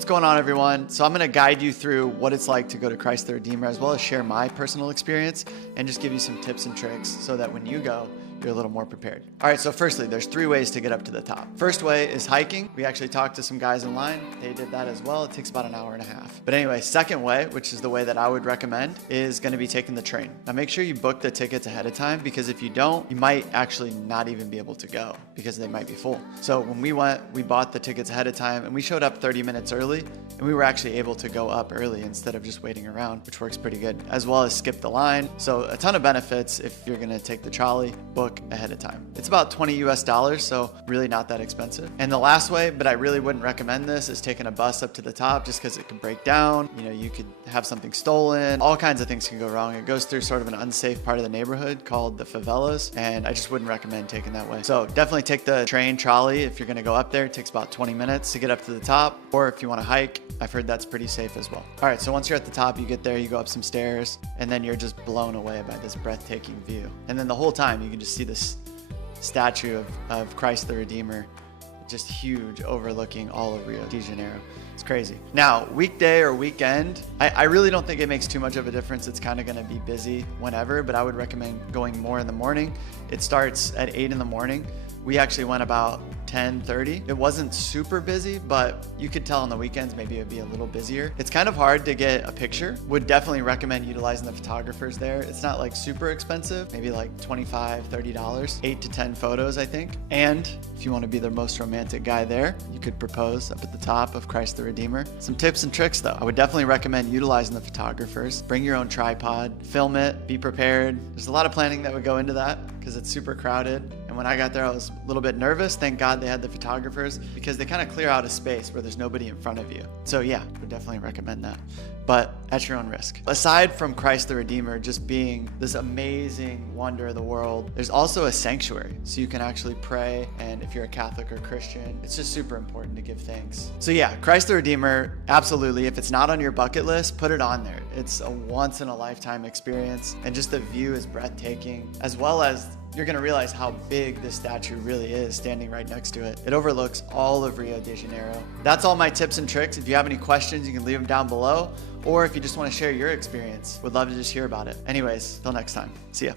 What's going on, everyone? So I'm going to guide you through what it's like to go to Christ the Redeemer, as well as share my personal experience and just give you some tips and tricks so that when you go, you're a little more prepared. All right, so firstly, there's 3 ways to get up to the top. First way is hiking. We actually talked to some guys in line. They did that as well. It takes about an hour and a half. But anyway, second way, which is the way that I would recommend, is going to be taking the train. Now make sure you book the tickets ahead of time, because if you don't, you might actually not even be able to go because they might be full. So when we went, we bought the tickets ahead of time and we showed up 30 minutes early, and we were actually able to go up early instead of just waiting around, which works pretty good, as well as skip the line. So a ton of benefits if you're going to take the trolley, book ahead of time. It's about $20 US, so really not that expensive. And the last way, but I really wouldn't recommend this, is taking a bus up to the top, just because it could break down. You know, you could have something stolen. All kinds of things can go wrong. It goes through sort of an unsafe part of the neighborhood called the favelas, and I just wouldn't recommend taking that way. So definitely take the train, trolley if you're going to go up there. It takes about 20 minutes to get up to the top, or if you want to hike, I've heard that's pretty safe as well. All right, so once you're at the top, you get there, you go up some stairs, and then you're just blown away by this breathtaking view. And then the whole time you can just see this statue of Christ the Redeemer, just huge, overlooking all of Rio de Janeiro. It's crazy. Now, weekday or weekend, I really don't think it makes too much of a difference. It's kind of going to be busy whenever, but I would recommend going more in the morning. It starts at 8 in the morning. We actually went about 10:30. It wasn't super busy, but you could tell on the weekends maybe it'd be a little busier. It's kind of hard to get a picture. Would definitely recommend utilizing the photographers there. It's not like super expensive, maybe like $25, $30, 8 to 10 photos, I think. And if you want to be the most romantic guy there, you could propose up at the top of Christ the Redeemer. Some tips and tricks though. I would definitely recommend utilizing the photographers. Bring your own tripod, film it, be prepared. There's a lot of planning that would go into that because it's super crowded. And when I got there, I was a little bit nervous. Thank God they had the photographers, because they kind of clear out a space where there's nobody in front of you. So yeah, would definitely recommend that, but at your own risk. Aside from Christ the Redeemer just being this amazing wonder of the world, there's also a sanctuary. So you can actually pray, and if you're a Catholic or Christian, it's just super important to give thanks. So yeah, Christ the Redeemer, absolutely. If it's not on your bucket list, put it on there. It's a once in a lifetime experience, and just the view is breathtaking, as well as you're going to realize how big this statue really is standing right next to it. It overlooks all of Rio de Janeiro. That's all my tips and tricks. If you have any questions, you can leave them down below, or if you just want to share your experience, would love to just hear about it. Anyways, till next time. See ya.